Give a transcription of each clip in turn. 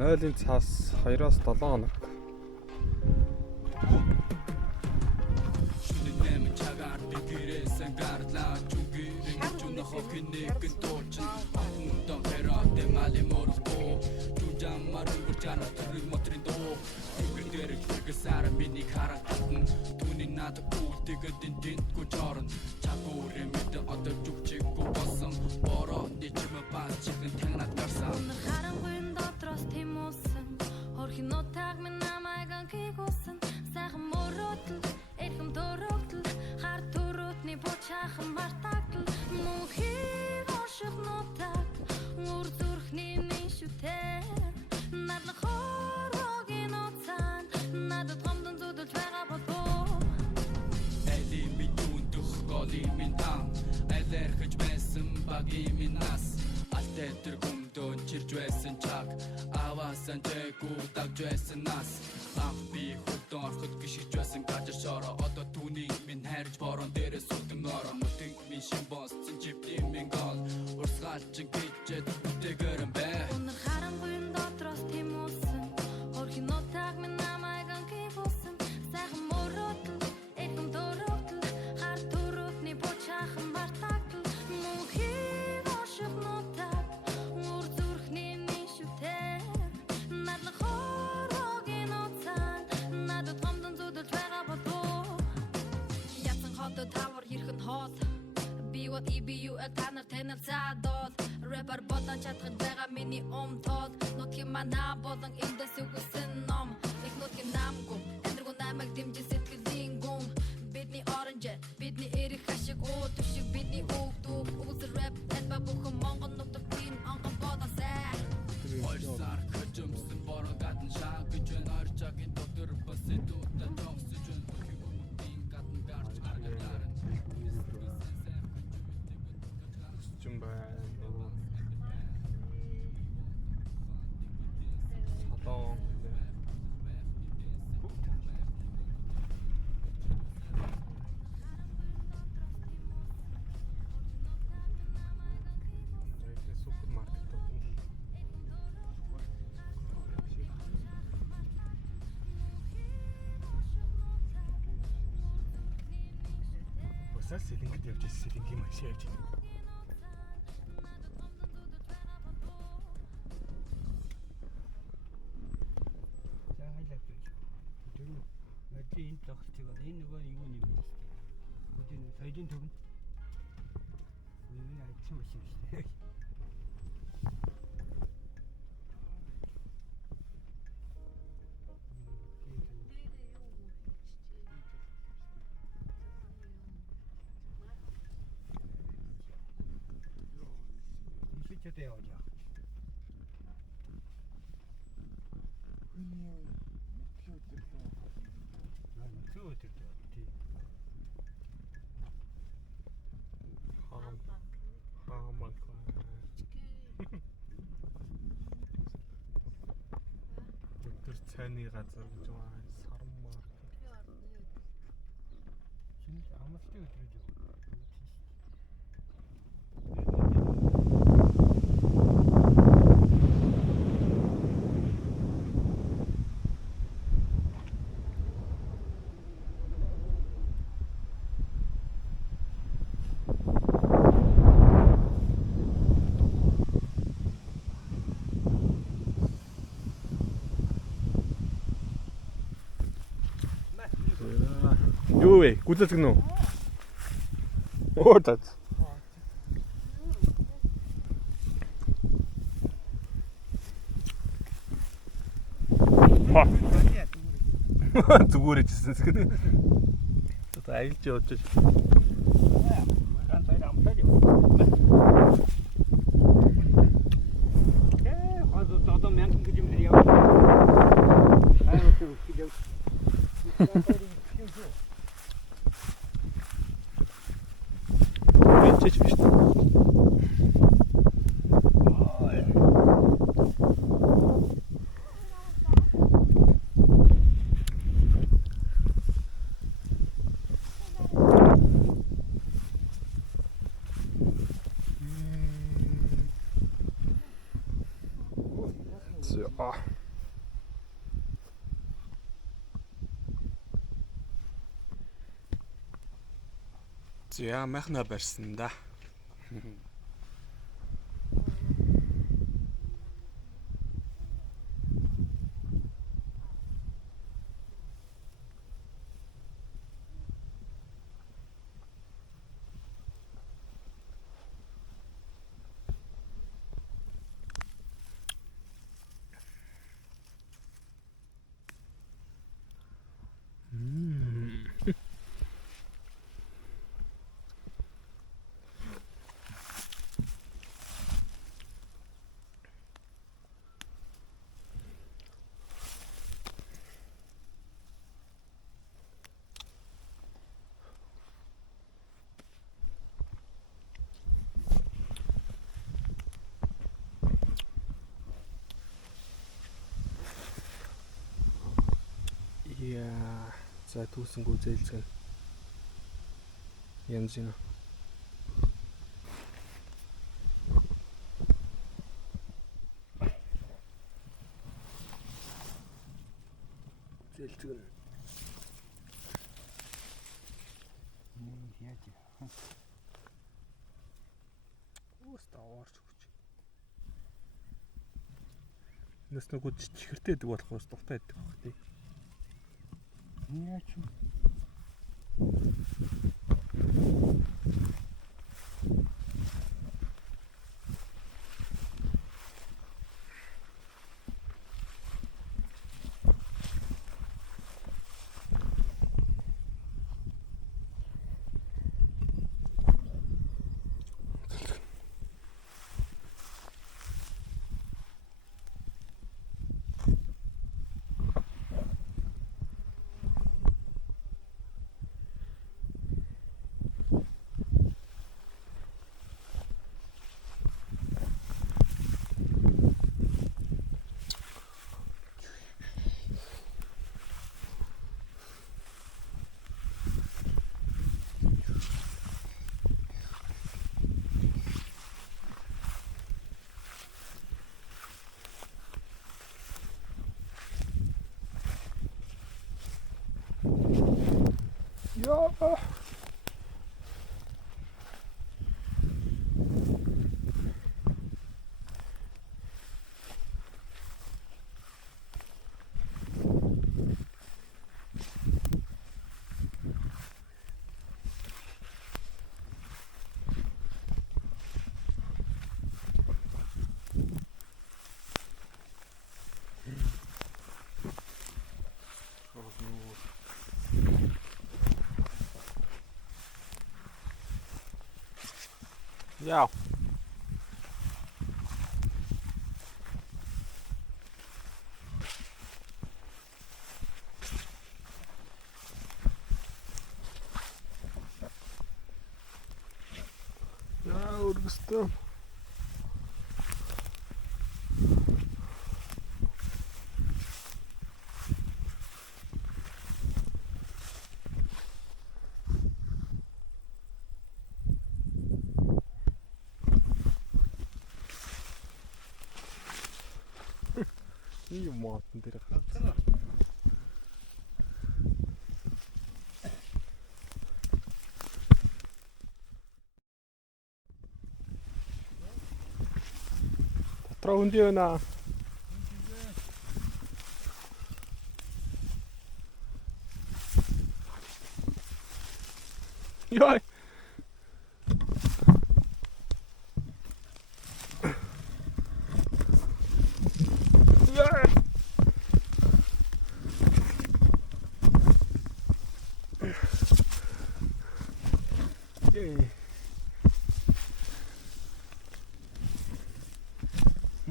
0-ын цаас 2-оос 7 хоног. Rapper bodan chatgan байгаа миний умтод нутгийн манаа болон эндээс үгсэн ном их нутгийн намгүй энэргүү намайг дэмжин сэтгэлийн гүн бидний оранж бидний эрх ашиг уу төшиг бидний өгдөг үгс рэп эдба бүхэн монгол нутгийн онгон бодасаа ойсаар хөжөмсөн борон гадна шаг гэж орчагийн дотор бас эдүүтэн томсож бүхэн гадна гарч гаргалаар Сүм байна. Сэлэнгэд явж ирсэн сэлэнгийн машин явж байна. За хайлаад байж. Тэр нь мэдээ энд лохчих бол энэ нөгөө юу юм бэ? Үгүй соёлын төвн. Үгүй айцсан машин шүү дээ. Чөтэ яваа. Хүний Нөтлөө өдөрлөө. Тий. Хаамаг. Өдөр цайны газар гэж байна. Сармаар. Шинэ амралтын өдрөө. Юу вэ? Гүлэлт гэнэ үү? Оо тат. Зүгээр ичсэн гэдэг. Одоо аялж явж байна. Ганц хоёр амтаа юу? Хазуу одоо мянган гэж юм яа. Аюу шүү гэж. Чич биш. За. За махна барьсан да. Яа, за түүсэнгүү зээлцгэн. Янз юм. Зээлцгэн. Яаж яа. Ууста орч өгч. Нэс нөгөө чихэртэй байдаг болох ус дуртай байдаг баг тий. Яаж юм. Яа. Яа. Яа, үргэстэн. Ийм модон дээр хатсан. Дотроо хүндий байна. Яа.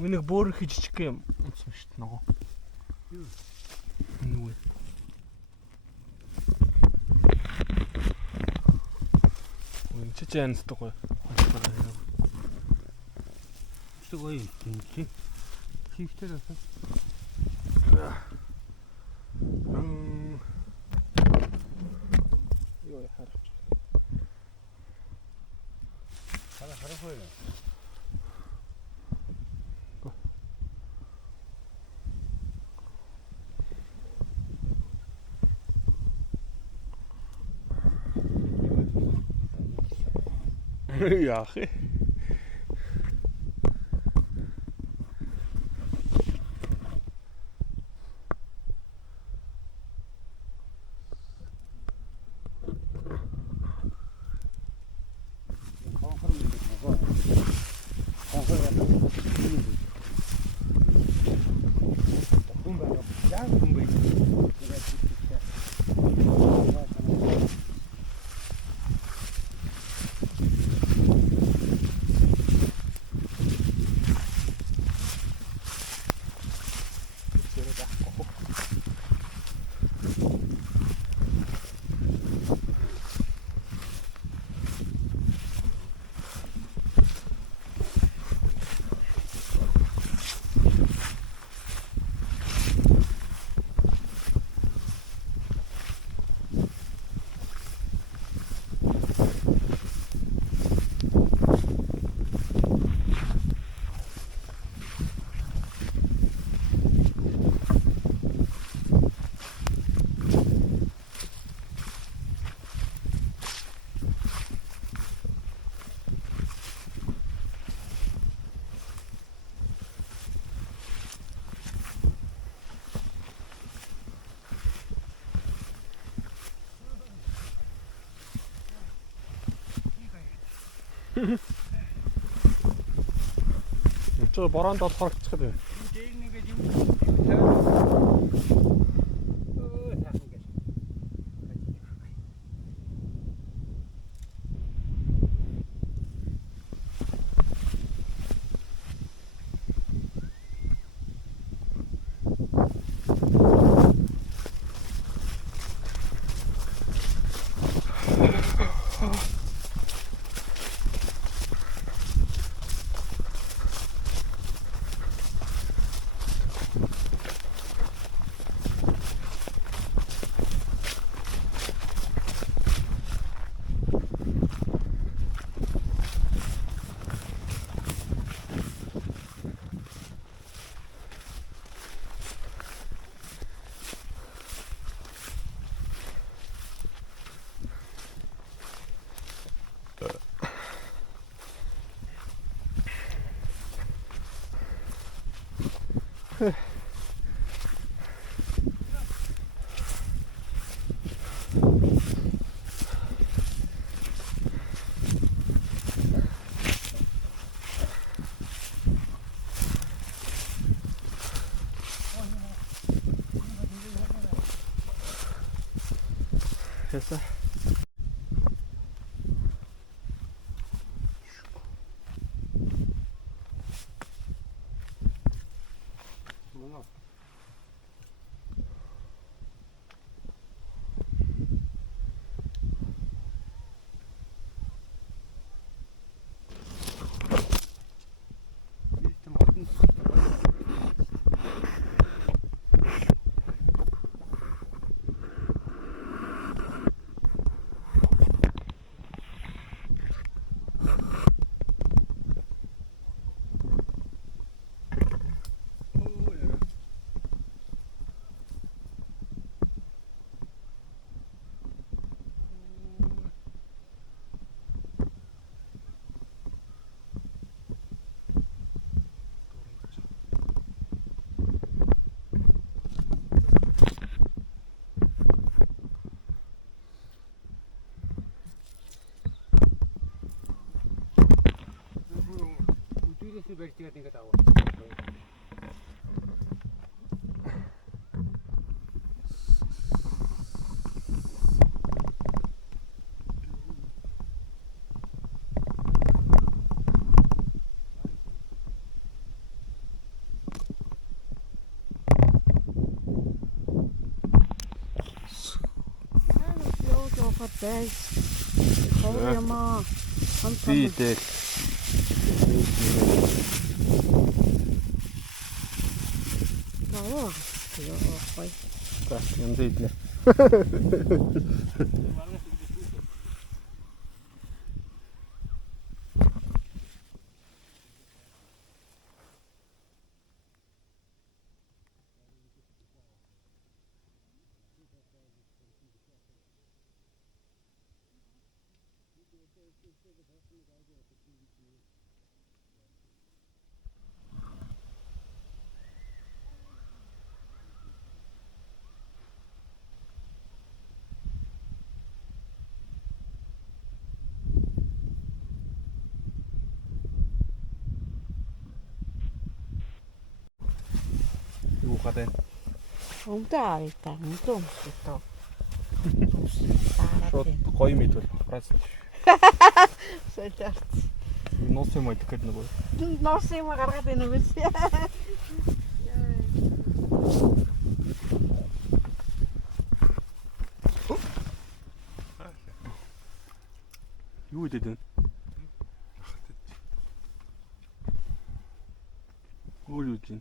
Миний бөөр хижчих юм шүү дээ нөгөө. Юу? Нүг. Үн чичээнс тохой. Что гоё юм чи. Хифтэр асаа. Йоо харах. Харах гоё. Яах вэ? 저 바란다 타락치거든. 있는 게 지금 타요. 작은 게. 됐어. Utility vertical tingkat awal. Helemaal. Wie dit? Nou, ja, hoi. Так, юм дэйдлээ. ka din. Không trời, cảnh trùng thì to. Шууд гоё мэдвэл бахраас. Сэтэр. Нуус юм идэх гээд нөгөө. Нос юм гаргаад байна уу биш. Юу идэв вэ? Өөр юу чинь?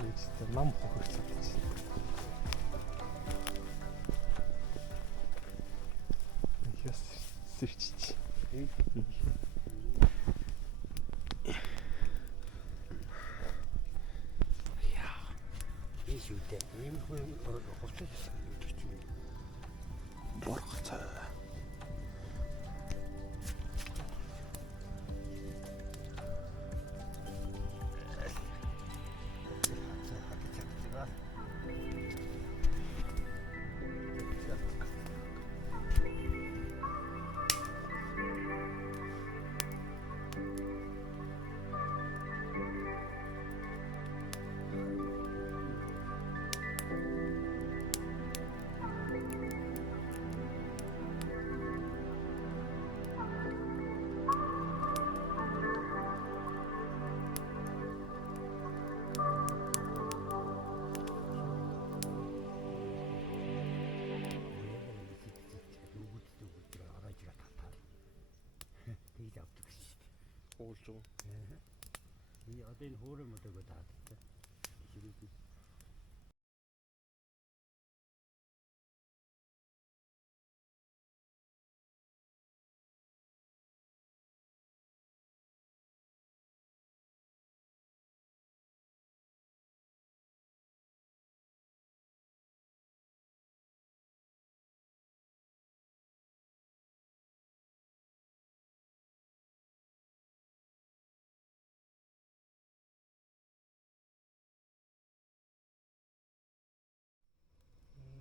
이게 진짜 너무 호흡했었지. 이게 쓰시지. 이 시대 임훈 없어졌어. 뭐라 같아. 좀. 이 어떤 호를 못 하고 다 됐다.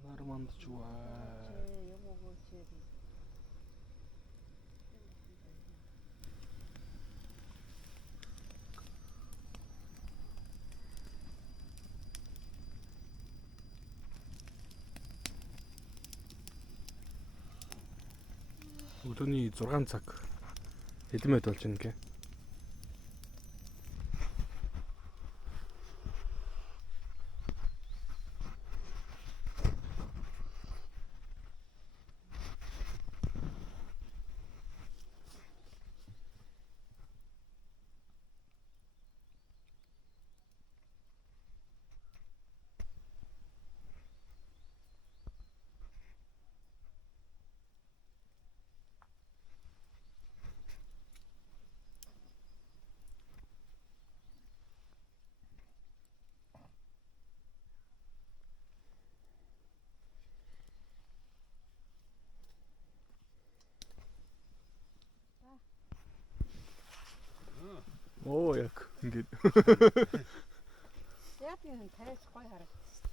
나르만도 좋아. 우연히 6цаг 헤드메 떨치는 게 ингээд. Яг энэ тайс гой харагдсан.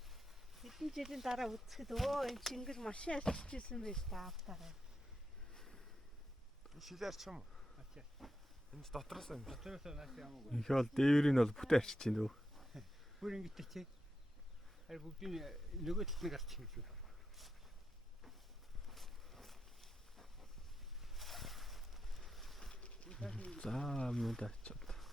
Хэдэн жилийн дараа үзэхэд энэ Чингис машин ашиглажсэн байж та автаараа. Шилээр ч юм. Энд дотроос юм. Дотроос наас ямаагүй. Их бол дээврийг бол бүтэн арчиж чинь дөө. Бүр ингэдэг чи. Харин бүгдийн нөгөө талд нь гарчих юм шүү. За юм да ч одоо.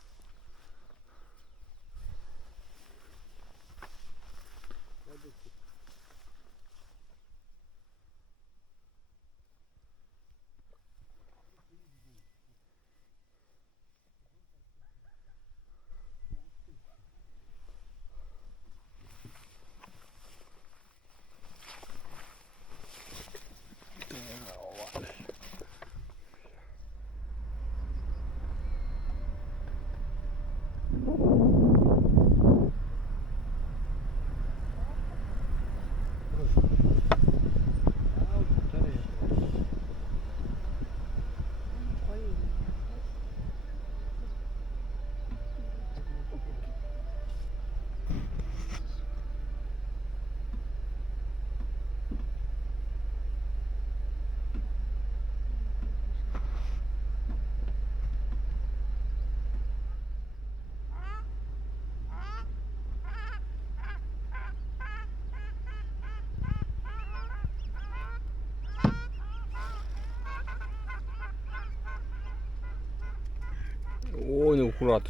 Оо нэг хураад.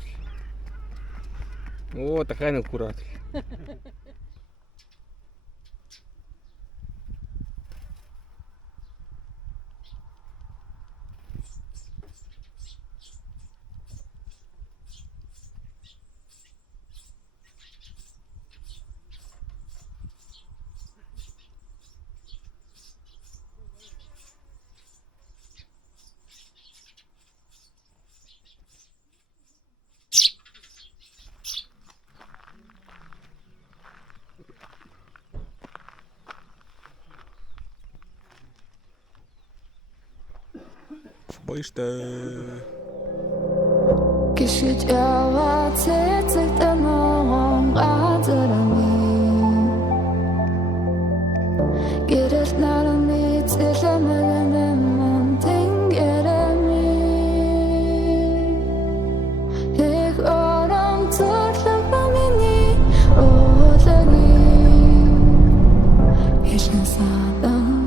Оо дахиад нэг хураад. Баяртай. Гişit яваад цэцэгтэй ногоон газар амин гэрэл нарны цэлэмэн тэнгэрэмин эх орон цэрлэг миний уулаги хэлэн садан